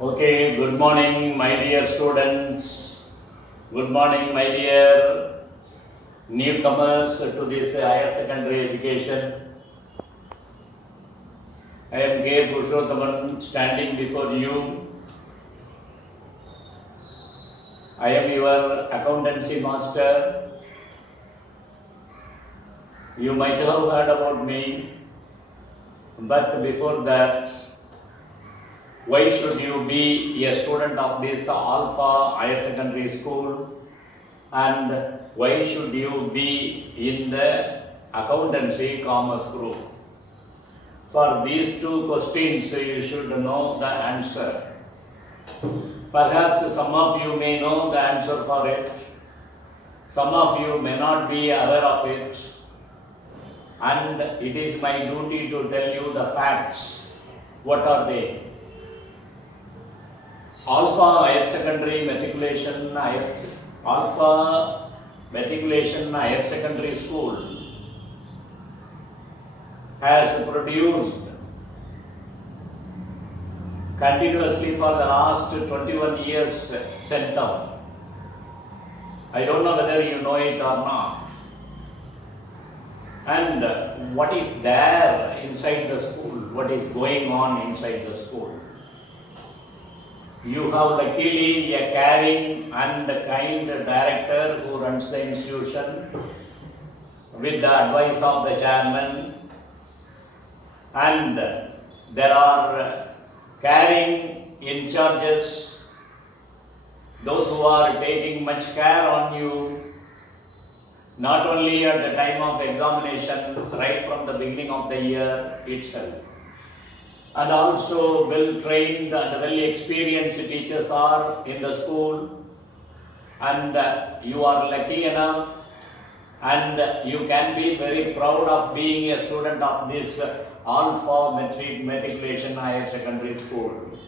Okay, good morning, my dear students. Good morning, my dear newcomers to this higher secondary education. I am K. Purushothaman standing before you. I am your accountancy master. You might have heard about me, but before that, why should you be a student of this Alpha Higher Secondary School? And why should you be in the accountancy commerce group? For these two questions, you should know the answer. Perhaps some of you may know the answer for it. Some of you may not be aware of it. And it is my duty to tell you the facts. What are they? Alpha Higher Secondary Matriculation Higher Secondary School has produced continuously for the last 21 years center. I don't know whether you know it or not. And what is there inside the school? What is going on inside the school? You have luckily a caring and kind director who runs the institution with the advice of the chairman, and there are caring in charges, those who are taking much care on you, not only at the time of examination, right from the beginning of the year itself. And also well-trained and well-experienced teachers are in the school, and you are lucky enough and you can be very proud of being a student of this Alpha Matriculation Higher Secondary School.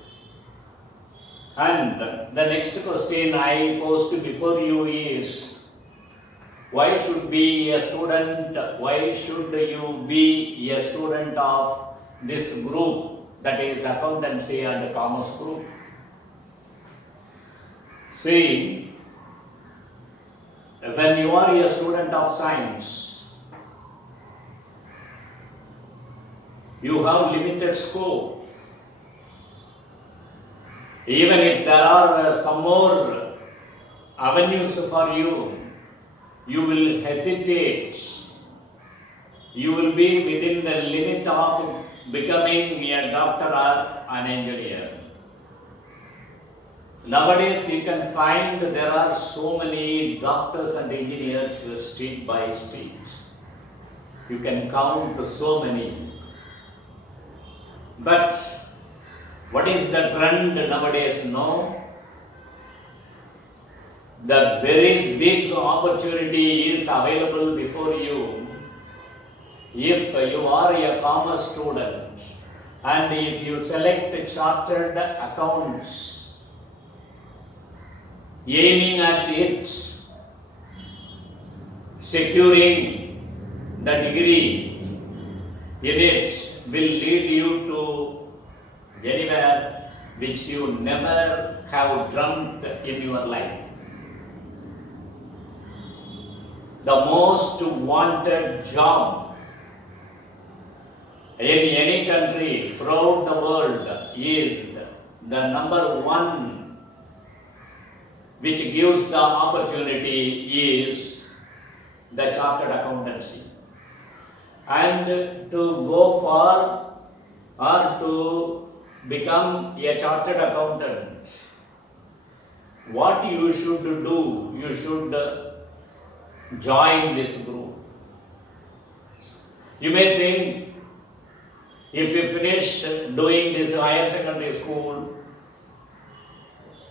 And the next question I posed before you is, why should you be a student of this group, that is accountancy and commerce group? See, when you are a student of science, you have limited scope. Even if there are some more avenues for you, you will hesitate. You will be within the limit of becoming a doctor or an engineer. Nowadays you can find there are so many doctors and engineers street by street. You can count so many. But what is the trend nowadays? No. The very big opportunity is available before you. If you are a commerce student and if you select chartered accounts, aiming at it, securing the degree in it will lead you to anywhere which you never have dreamt in your life. The most wanted job in any country throughout the world is the number one which gives the opportunity is the chartered accountancy. And to go for or to become a chartered accountant, what you should do, you should join this group. You may think, if you finish doing this higher secondary school,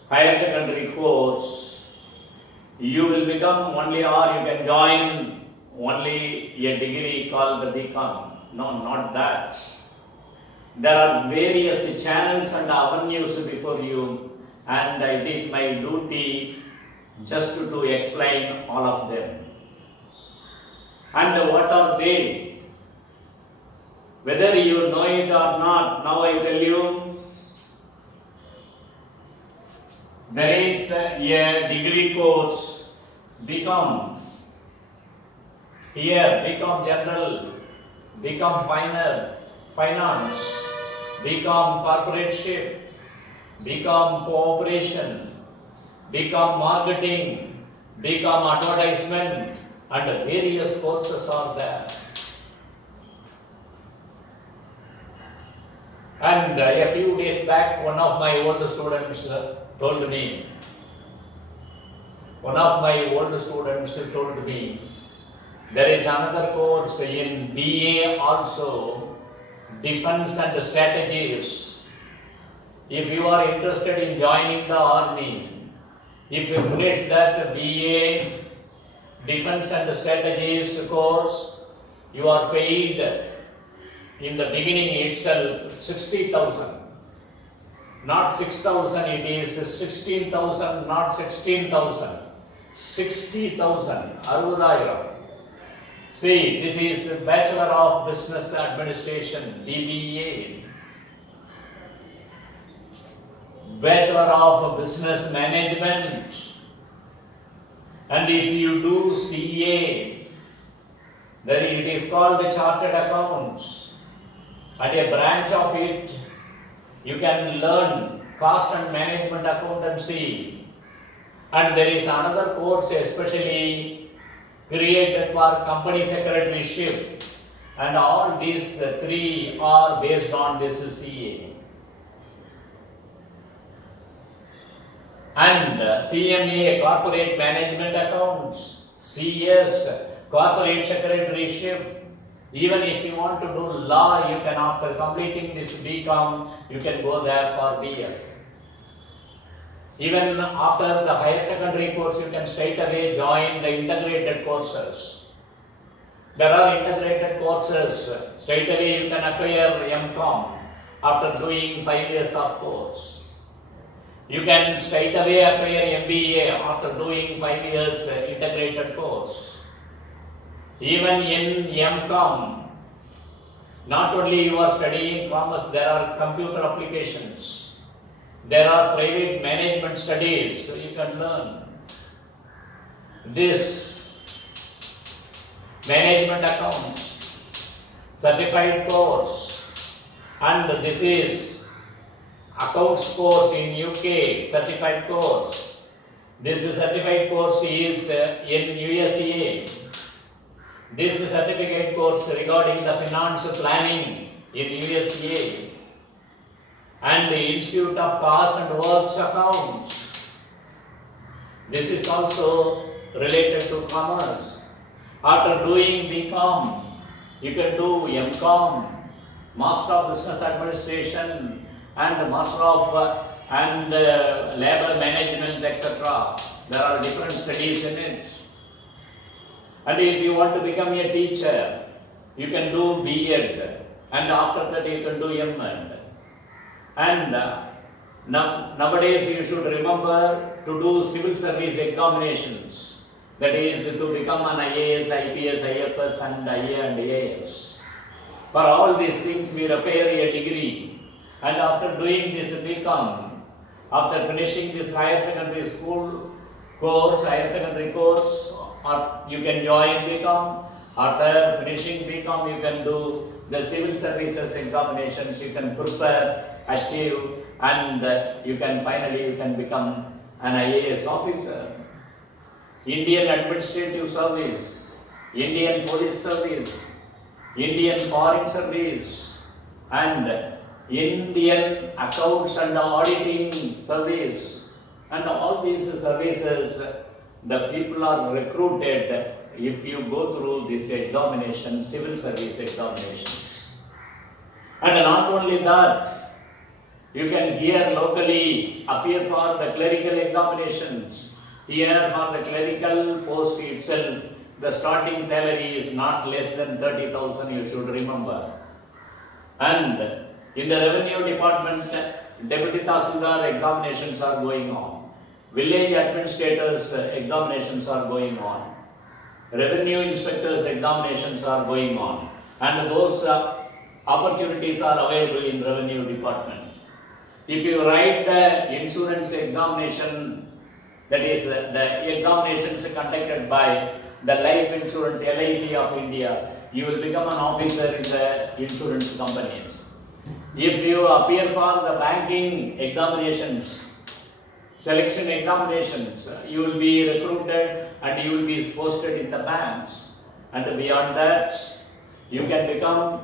higher secondary course, you will become only, or you can join only a degree called the BCom. No, not that. There are various channels and avenues before you, and it is my duty just to explain all of them. And what are they? Whether you know it or not, now I tell you, There is a degree course, BCom. Here, BCom General, BCom Finance, BCom Corporateship, BCom Cooperation, BCom Marketing, BCom Advertisement, and various courses are there. And a few days back, one of my old students told me, there is another course in BA also, Defense and Strategies. If you are interested in joining the army, if you finish that BA Defense and Strategies course, you are paid in the beginning itself 60,000. Not 6,000, it is 16,000, not 16,000. 60,000, 60,000. See, this is Bachelor of Business Administration, BBA. Bachelor of Business Management. And if you do CA, then it is called the Chartered Accounts. And a branch of it, you can learn cost and management accountancy. And there is another course especially created for company secretaryship. And all these three are based on this CA. And CMA, Corporate Management Accounts, CS, Corporate Secretaryship. Even if you want to do law, you can, after completing this BCom, you can go there for BA. Even after the higher secondary course, you can straight away join the integrated courses. There are integrated courses. Straight away you can acquire MCom after doing 5 years of course. You can straight away acquire MBA after doing 5 years integrated course. Even in MCom, not only you are studying commerce, there are computer applications. There are private management studies, so you can learn. This management accounts, certified course, and this is accounts course in UK, certified course. This certified course is in USA. This certificate course regarding the finance planning in USA and the Institute of Cost and Works Accounts. This is also related to commerce. After doing BCom, you can do MCom, Master of Business Administration and Master of Labor Management, etc. There are different studies in it. And if you want to become a teacher, you can do B.Ed, and after that you can do M.Ed. And nowadays you should remember to do civil service examinations. That is to become an IAS, IPS, IFS and IA and AS. For all these things we require a degree. And after doing this BCom, after finishing this higher secondary school course, higher secondary course, or you can join BCom. After finishing BCom, you can do the civil services examinations, you can prepare, achieve, and you can finally become an IAS officer. Indian Administrative Service, Indian Police Service, Indian Foreign Service, and Indian Accounts and Auditing Service. And all these services, the people are recruited if you go through this examination, civil service examinations. And not only that, you can here locally appear for the clerical examinations. Here for the clerical post itself, the starting salary is not less than 30,000, you should remember. And in the revenue department, deputy tahsildar examinations are going on. Village administrators examinations are going on. Revenue inspectors examinations are going on. And those opportunities are available in revenue department. If you write the insurance examination, that is the examinations conducted by the life insurance LIC of India, you will become an officer in the insurance companies. If you appear for the banking examinations, selection examinations, you will be recruited and you will be posted in the banks. And beyond that, you can become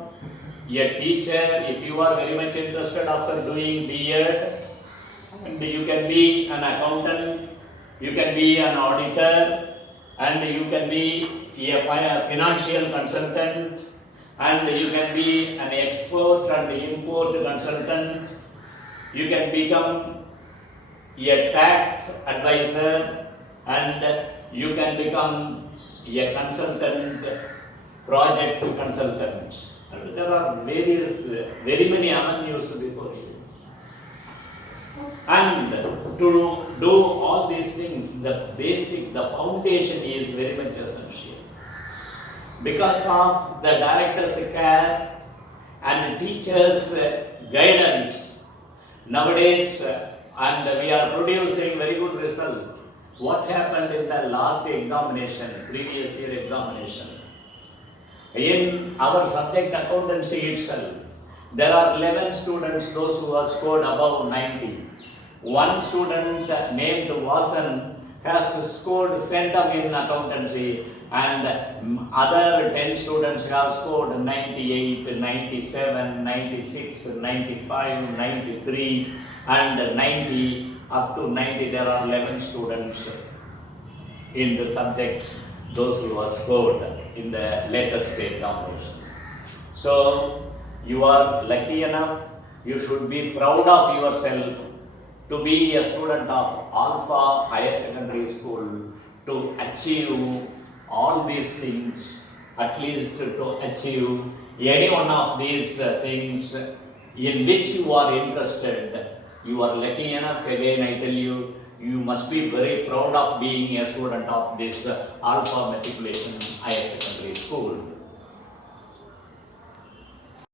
a teacher if you are very much interested after doing B.Ed, and you can be an accountant, you can be an auditor, and you can be a financial consultant, and you can be an export and import consultant, you can become a tax advisor, and you can become a consultant, project consultant. And there are very many avenues before you. And to do all these things, the foundation is very much essential. Because of the director's care and teachers' guidance, nowadays, and we are producing very good result. What happened in the last examination, previous year examination? In our subject accountancy itself, there are 11 students, those who have scored above 90. One student named Vasan has scored center in accountancy, and other 10 students have scored 98, 97, 96, 95, 93 and 90. Up to 90, there are 11 students in the subject, those who have scored in the latest examination. So, you are lucky enough, you should be proud of yourself to be a student of Alpha Higher Secondary School, to achieve all these things, at least to achieve any one of these things in which you are interested. You are lucky enough. Again I tell you, you must be very proud of being a student of this Alpha Matriculation Higher Secondary School.